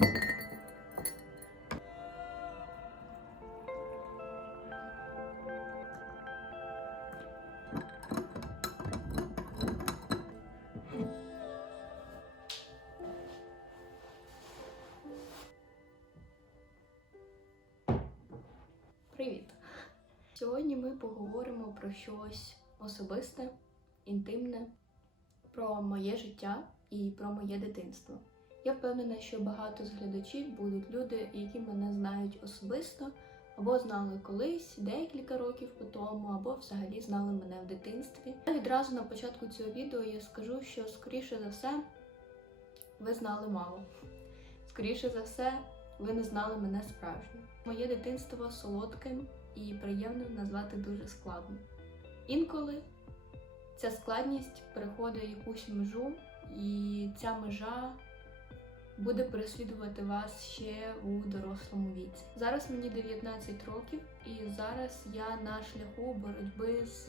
Привіт! Сьогодні ми поговоримо про щось особисте, інтимне, про моє життя і про моє дитинство. Я впевнена, що багато з глядачів будуть люди, які мене знають особисто, або знали колись декілька років по тому, або взагалі знали мене в дитинстві. Я відразу на початку цього відео я скажу, що скоріше за все ви знали мало. Скоріше за все, ви не знали мене справжньо. Моє дитинство солодким і приємним назвати дуже складно. Інколи ця складність переходить якусь межу, і ця межа буде переслідувати вас ще у дорослому віці. Зараз мені 19 років, і зараз я на шляху боротьби з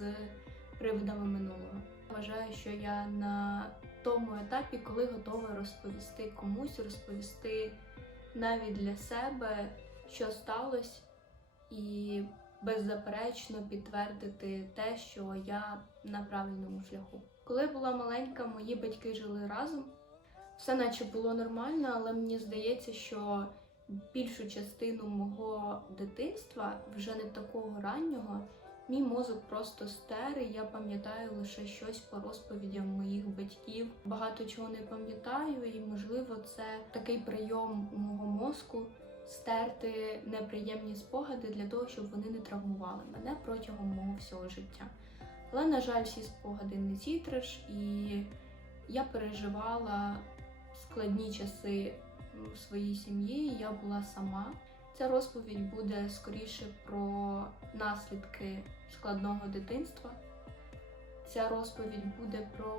привидами минулого. Вважаю, що я на тому етапі, коли готова розповісти комусь, розповісти навіть для себе, що сталося, і беззаперечно підтвердити те, що я на правильному шляху. Коли була маленька, мої батьки жили разом. Все наче було нормально, але мені здається, що більшу частину мого дитинства, вже не такого раннього, мій мозок просто стер, і я пам'ятаю лише щось по розповідям моїх батьків. Багато чого не пам'ятаю, і можливо, це такий прийом мого мозку стерти неприємні спогади для того, щоб вони не травмували мене протягом мого всього життя. Але, на жаль, всі спогади не зітриш, і я переживала складні часи в своїй сім'ї. Я була сама. Ця розповідь буде скоріше про наслідки складного дитинства. Ця розповідь буде про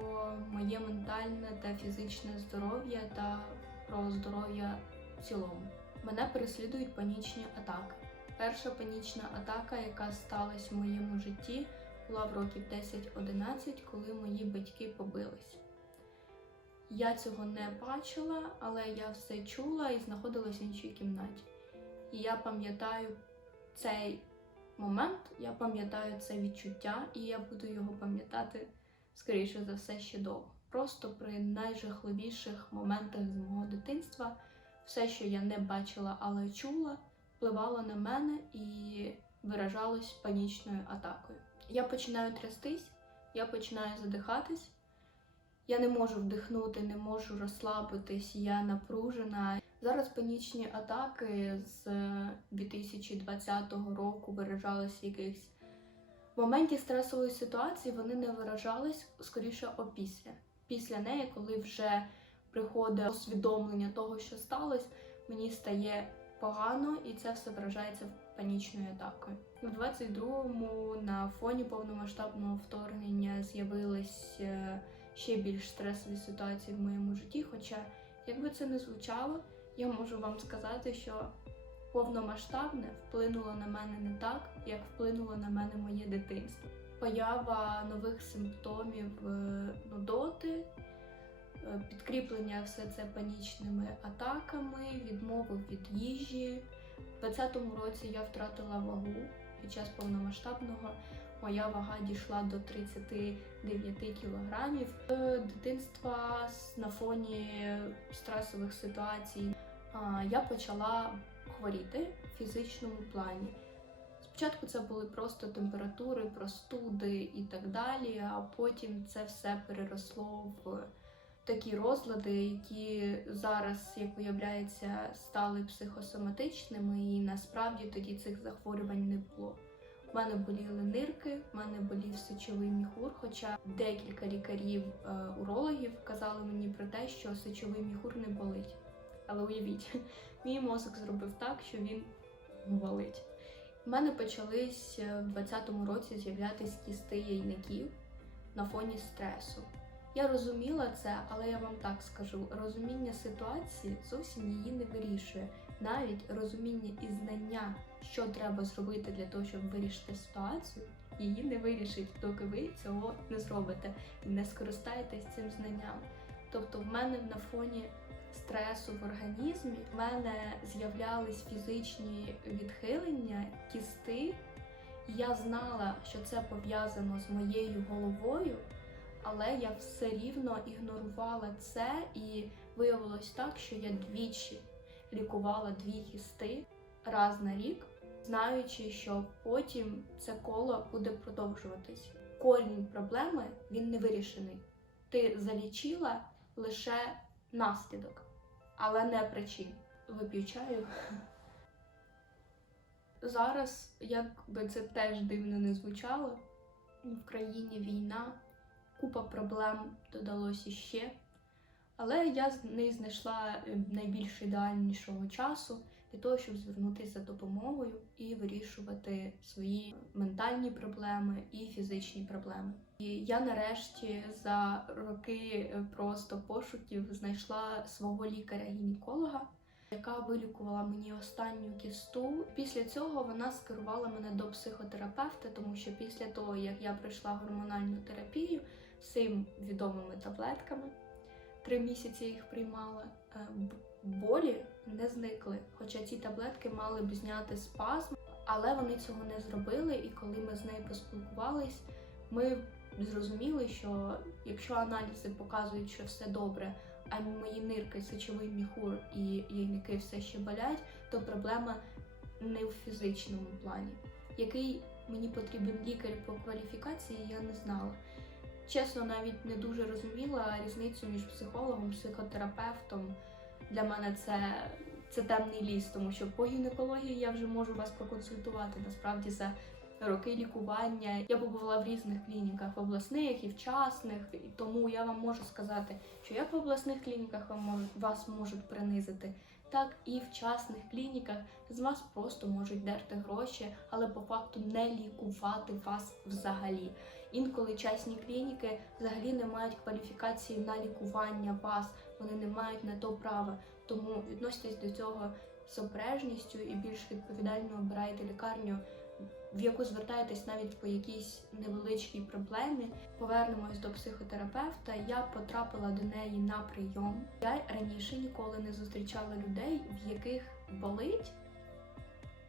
моє ментальне та фізичне здоров'я та про здоров'я в цілому. Мене переслідують панічні атаки. Перша панічна атака, яка сталася в моєму житті, була в років 10-11, коли мої батьки побились. Я цього не бачила, але я все чула і знаходилась в іншій кімнаті. І я пам'ятаю цей момент, я пам'ятаю це відчуття, і я буду його пам'ятати, скоріше за все, ще довго. Просто при найжахливіших моментах з мого дитинства все, що я не бачила, але чула, впливало на мене і виражалось панічною атакою. Я починаю трястись, я починаю задихатись. Я не можу вдихнути, не можу розслабитись, я напружена. Зараз панічні атаки з 2020 року виражались в якихось в моменті стресової ситуації, вони не виражались скоріше опісля. Після неї, коли вже приходить усвідомлення того, що сталося, мені стає погано, і це все виражається панічною атакою. У 22-му на фоні повномасштабного вторгнення з'явились е, ще більш стресові ситуації в моєму житті. Хоча, якби це не звучало, я можу вам сказати, що повномасштабне вплинуло на мене не так, як вплинуло на мене моє дитинство. Поява нових симптомів е, нудоти, е, підкріплення все це панічними атаками, відмови від їжі. У 2020 році я втратила вагу під час повномасштабного. Моя вага дійшла до 39 кілограмів. Дитинства на фоні стресових ситуацій я почала хворіти в фізичному плані. Спочатку це були просто температури, простуди і так далі, а потім це все переросло в такі розлади, які зараз, як виявляється, стали психосоматичними, і насправді тоді цих захворювань не було. У мене боліли нирки, в мене болів сечовий міхур. Хоча декілька лікарів-урологів казали мені про те, що сечовий міхур не болить. Але уявіть, мій мозок зробив так, що він болить. У мене почались е, в 2020 році з'являтися кісти яйників на фоні стресу. Я розуміла це, але я вам так скажу: розуміння ситуації зовсім її не вирішує. Навіть розуміння і знання, що треба зробити для того, щоб вирішити ситуацію, її не вирішить, доки ви цього не зробите і не скористаєтесь цим знанням. Тобто, в мене на фоні стресу в організмі в мене з'являлись фізичні відхилення, кісти. Я знала, що це пов'язано з моєю головою, але я все рівно ігнорувала це, і виявилось так, що я двічі лікувала дві кісти раз на рік, знаючи, що потім це коло буде продовжуватись. Корінь проблеми він не вирішений. Ти залічила лише наслідок, але не причин. Вип'ю чаю. Зараз, як би це теж дивно не звучало, в країні війна, купа проблем додалось іще. Але я не знайшла е, найбільш ідеальнішого часу для того, щоб звернутися за допомогою і вирішувати свої ментальні проблеми і фізичні проблеми. І я нарешті за роки е, просто пошуків знайшла свого лікаря-гінеколога, яка вилікувала мені останню кісту. Після цього вона скерувала мене до психотерапевта, тому що після того, як я пройшла гормональну терапію цим відомими таблетками, три місяці їх приймала. е, Болі не зникли, хоча ці таблетки мали б зняти спазм, але вони цього не зробили. І коли ми з нею поспілкувались, ми зрозуміли, що якщо аналізи показують, що все добре, а мої нирки, сечовий міхур і яйники все ще болять, то проблема не в фізичному плані. Який мені потрібен лікар по кваліфікації, я не знала. Чесно, навіть не дуже розуміла різницю між психологом, психотерапевтом. Для мене це, це темний ліс, тому що по гінекології я вже можу вас проконсультувати. Насправді за роки лікування я побувала в різних клініках, в обласних і в частних, і тому я вам можу сказати, що як в обласних клініках вам вас можуть принизити, так і в частних клініках з вас просто можуть дерти гроші, але по факту не лікувати вас взагалі. Інколи частні клініки взагалі не мають кваліфікації на лікування вас, вони не мають на то права. Тому відноситесь до цього з обережністю і більш відповідально обирайте лікарню, в яку звертаєтесь навіть по якійсь невеличкій проблемі. Повернемось до психотерапевта. Я потрапила до неї на прийом. Я раніше ніколи не зустрічала людей, в яких болить.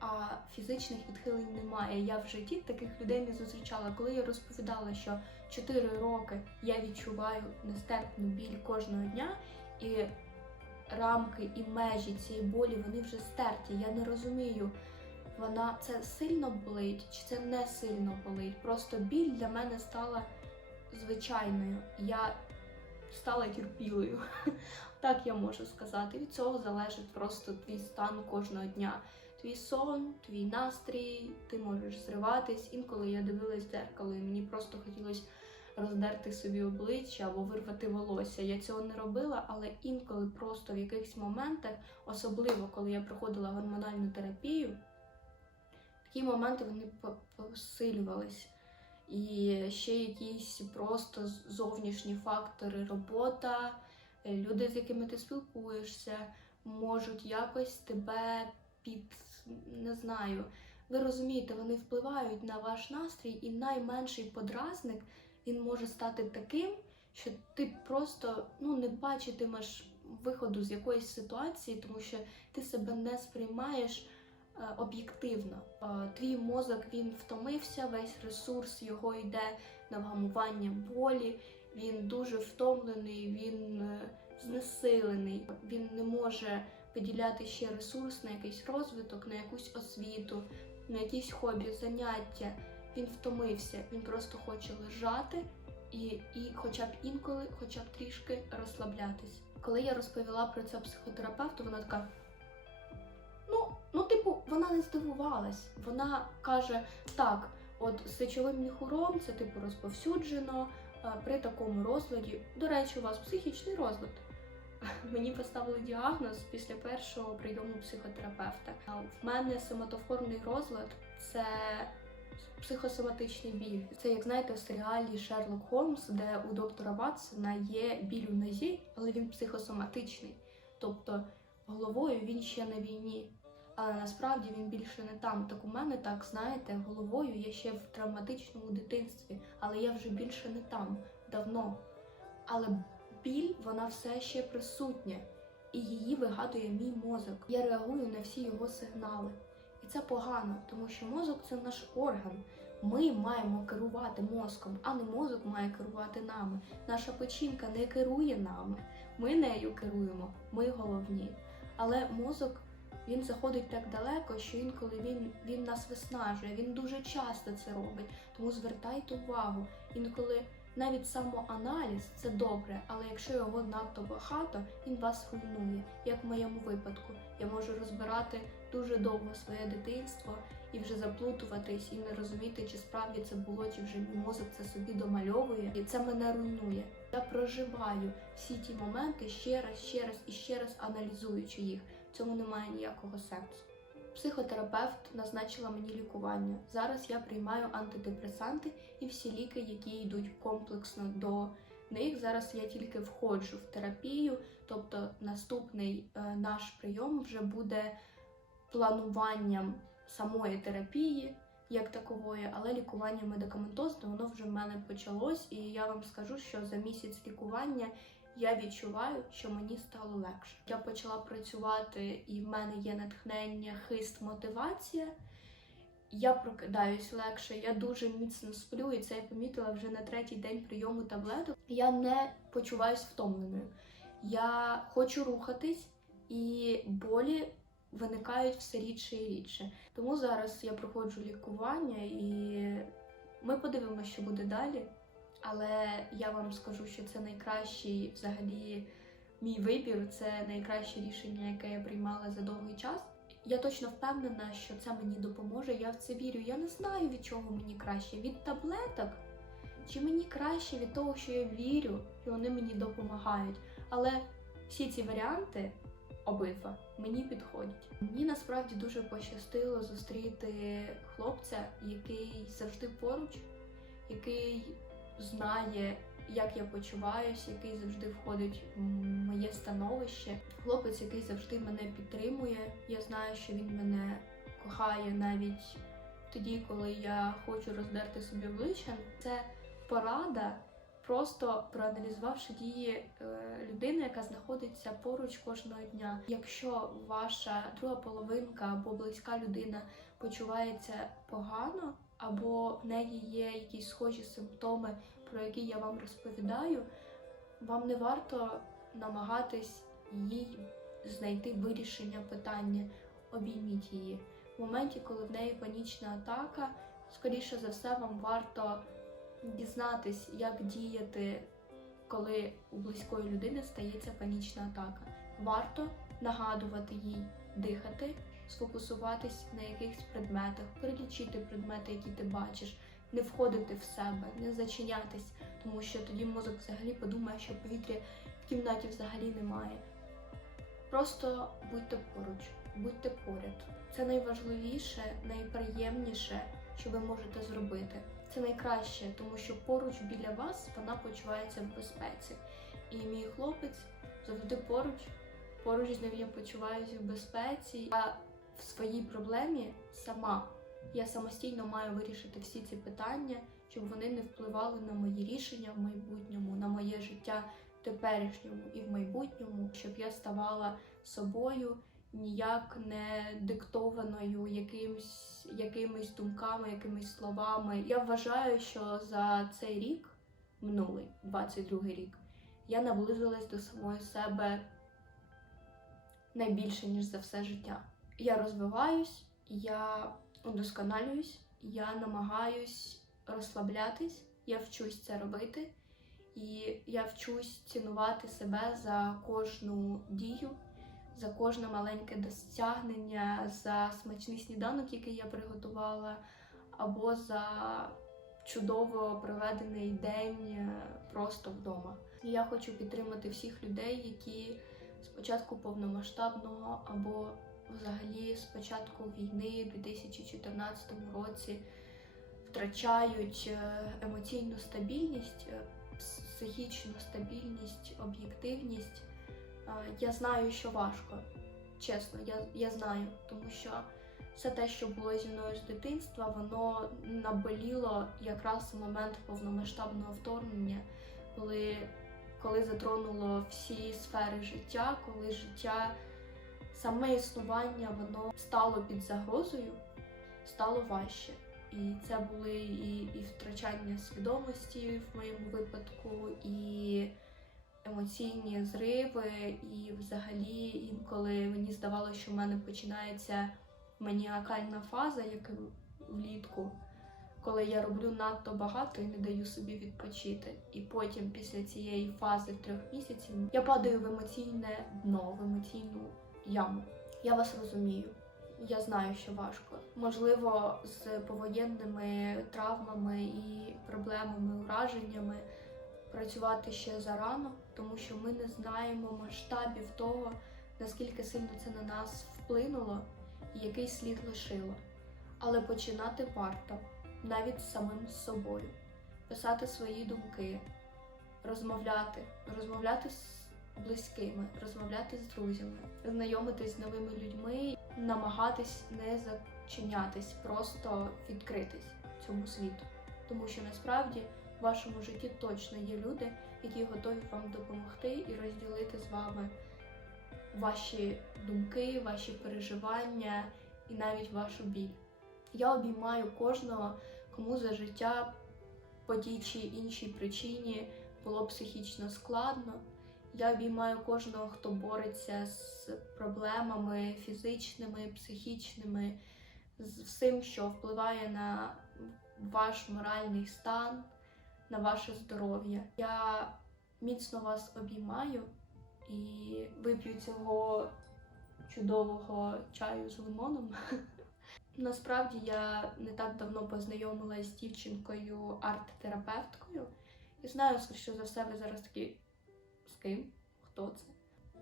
А фізичних відхилень немає. Я в житті таких людей не зустрічала. Коли я розповідала, що 4 роки я відчуваю нестерпну біль кожного дня, і рамки і межі цієї болі вони вже стерті. Я не розумію, вона це сильно болить чи це не сильно болить. Просто біль для мене стала звичайною. Я стала терпілою. Так я можу сказати. Від цього залежить просто твій стан кожного дня. Твій сон, твій настрій, ти можеш зриватись. Інколи я дивилась в дзеркало, і мені просто хотілося роздерти собі обличчя або вирвати волосся. Я цього не робила, але інколи просто в якихось моментах, особливо коли я проходила гормональну терапію, такі моменти вони посилювались. І ще якісь просто зовнішні фактори, робота, е, люди, з якими ти спілкуєшся, можуть якось тебе під не знаю. Ви розумієте, вони впливають на ваш настрій, і найменший подразник він може стати таким, що ти просто ну, не бачитимеш виходу з якоїсь ситуації, тому що ти себе не сприймаєш е, об'єктивно. Е, твій мозок він втомився, весь ресурс його йде на вгамування болі. Він дуже втомлений, він е, знесилений, він не може виділяти ще ресурс на якийсь розвиток, на якусь освіту, на якісь хобі, заняття. Він втомився, він просто хоче лежати і, і хоча б інколи, хоча б трішки розслаблятись. Коли я розповіла про це психотерапевту, вона така. Ну, ну, типу, вона не здивувалась. Вона каже: так, от з сечовим міхуром це типу розповсюджено е, при такому розладі. До речі, у вас психічний розлад. Мені поставили діагноз після першого прийому психотерапевта. В мене соматоформний розлад це психосоматичний біль. Це як знаєте в серіалі Шерлок Холмс, де у доктора Ватсона є біль у нозі, але він психосоматичний. Тобто головою він ще на війні. Але насправді він більше не там. Так у мене так, знаєте, головою я ще в травматичному дитинстві, але я вже більше не там давно. Але біль вона все ще присутня. і її вигадує мій мозок. Я реагую на всі його сигнали. І це погано, тому що мозок це наш орган. Ми маємо керувати мозком, а не мозок має керувати нами. Наша печінка не керує нами. Ми нею керуємо, ми головні. Але мозок він заходить так далеко, що інколи він, він нас виснажує. Він дуже часто це робить. Тому звертайте увагу. Інколи навіть самоаналіз це добре, але якщо його надто багато, він вас руйнує. Як в моєму випадку, я можу розбирати дуже довго своє дитинство і вже заплутуватись і не розуміти, чи справді це було, чи вже мій мозок це собі домальовує, і це мене руйнує. Я проживаю всі ті моменти ще раз, ще раз і ще раз аналізуючи їх. В цьому немає ніякого сенсу. Психотерапевт назначила мені лікування. Зараз я приймаю антидепресанти і всі ліки, які йдуть комплексно до них. Зараз я тільки входжу в терапію, тобто наступний е, наш прийом вже буде плануванням самої терапії, як такової, але лікування медикаментозне воно вже в мене почалось, і я вам скажу, що за місяць лікування я відчуваю, що мені стало легше. Я почала працювати, і в мене є натхнення, хист, мотивація. Я прокидаюсь легше, я дуже міцно сплю, і це я помітила вже на третій день прийому таблеток. Я не почуваюсь втомленою. Я хочу рухатись, і болі виникають все рідше і рідше. Тому зараз я проходжу лікування, і ми подивимося, що буде далі. Але я вам скажу, що це найкращий взагалі мій вибір, це найкраще рішення, яке я приймала за довгий час. Я точно впевнена, що це мені допоможе. Я в це вірю. Я не знаю, від чого мені краще від таблеток, чи мені краще від того, що я вірю, і вони мені допомагають. Але всі ці варіанти обидва мені підходять. Мені насправді дуже пощастило зустріти хлопця, який завжди поруч, який знає, як я почуваюся, який завжди входить в моє становище. Хлопець, який завжди мене підтримує. Я знаю, що він мене кохає навіть тоді, коли я хочу роздерти собі обличчя. Це порада, просто проаналізувавши дії е, людини, яка знаходиться поруч кожного дня. Якщо ваша друга половинка або близька людина почувається погано, або в неї є якісь схожі симптоми, про які я вам розповідаю, вам не варто намагатись їй знайти вирішення питання, обійміть її. В моменті, коли в неї панічна атака, скоріше за все, вам варто дізнатись, як діяти, коли у близької людини стається панічна атака. Варто нагадувати їй дихати, сфокусуватись на якихось предметах, перелічити предмети, які ти бачиш, не входити в себе, не зачинятись, тому що тоді мозок взагалі подумає, що повітря в кімнаті взагалі немає. Просто будьте поруч, будьте поряд. Це найважливіше, найприємніше, що ви можете зробити. Це найкраще, тому що поруч біля вас вона почувається в безпеці. І мій хлопець завжди поруч, поруч з ним я почуваюся в безпеці. Я в своїй проблемі сама. Я самостійно маю вирішити всі ці питання, щоб вони не впливали на мої рішення в майбутньому, на моє життя в теперішньому і в майбутньому, щоб я ставала собою, ніяк не диктованою якимсь, якимись думками, якимись словами. Я вважаю, що за цей рік, минулий 22 рік, я наблизилась до самої себе найбільше, ніж за все життя. Я розвиваюсь, я удосконалююсь, я намагаюсь розслаблятись, я вчусь це робити, і я вчусь цінувати себе за кожну дію, за кожне маленьке досягнення, за смачний сніданок, який я приготувала, або за чудово проведений день е, просто вдома. Я хочу підтримати всіх людей, які спочатку повномасштабного або взагалі з початку війни у 2014 році втрачають е, емоційну стабільність, е, психічну стабільність, об'єктивність. Е, Я знаю, що важко. Чесно, я, я знаю, тому що все те, що було зі мною з дитинства, воно наболіло якраз в момент повномасштабного вторгнення, коли коли затронуло всі сфери життя, коли життя, саме існування, воно стало під загрозою, стало важче. І це були і, і втрачання свідомості в моєму випадку, і емоційні зриви, і взагалі інколи мені здавалося, що в мене починається маніакальна фаза, як влітку, коли я роблю надто багато і не даю собі відпочити. І потім, після цієї фази трьох місяців, я падаю в емоційне дно, в емоційну яму. Я вас розумію. Я знаю, що важко. Можливо, з повоєнними травмами і проблемами, ураженнями працювати ще зарано, тому що ми не знаємо масштабів того, наскільки сильно це на нас вплинуло і який слід лишило. Але починати варто навіть з самим собою, писати свої думки, розмовляти, розмовляти з близькими, розмовляти з друзями, знайомитись з новими людьми, намагатись не зачинятись, просто відкритись цьому світу. Тому що насправді в вашому житті точно є люди, які готові вам допомогти і розділити з вами ваші думки, ваші переживання і навіть вашу біль. Я обіймаю кожного, кому за життя по тій чи іншій причині було психічно складно. Я обіймаю кожного, хто бореться з проблемами фізичними, психічними, з всім, що впливає на ваш моральний стан, на ваше здоров'я. Я міцно вас обіймаю і вип'ю цього чудового чаю з лимоном. Насправді я не так давно познайомилася з дівчинкою арт-терапевткою. І знаю, що за все ви зараз такі ким, хто це.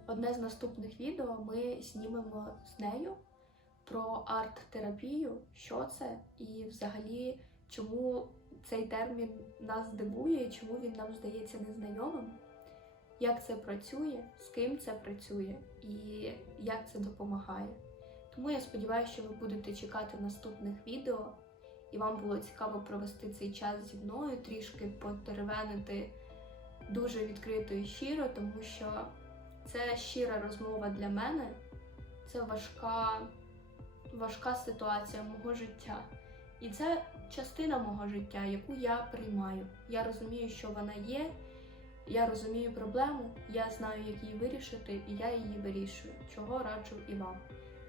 Одне з наступних відео ми знімемо з нею про арт-терапію, що це, і взагалі чому цей термін нас дивує, і чому він нам здається незнайомим, як це працює, з ким це працює і як це допомагає. Тому я сподіваюся, що ви будете чекати наступних відео, і вам було цікаво провести цей час зі мною, трішки потеревенити дуже відкрито і щиро, тому що це щира розмова для мене, це важка, важка ситуація мого життя. І це частина мого життя, яку я приймаю. Я розумію, що вона є, я розумію проблему, я знаю, як її вирішити, і я її вирішую, чого раджу і вам.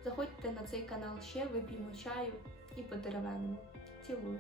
Заходьте на цей канал ще, вип'ємо чаю і потеревенимо. Цілую!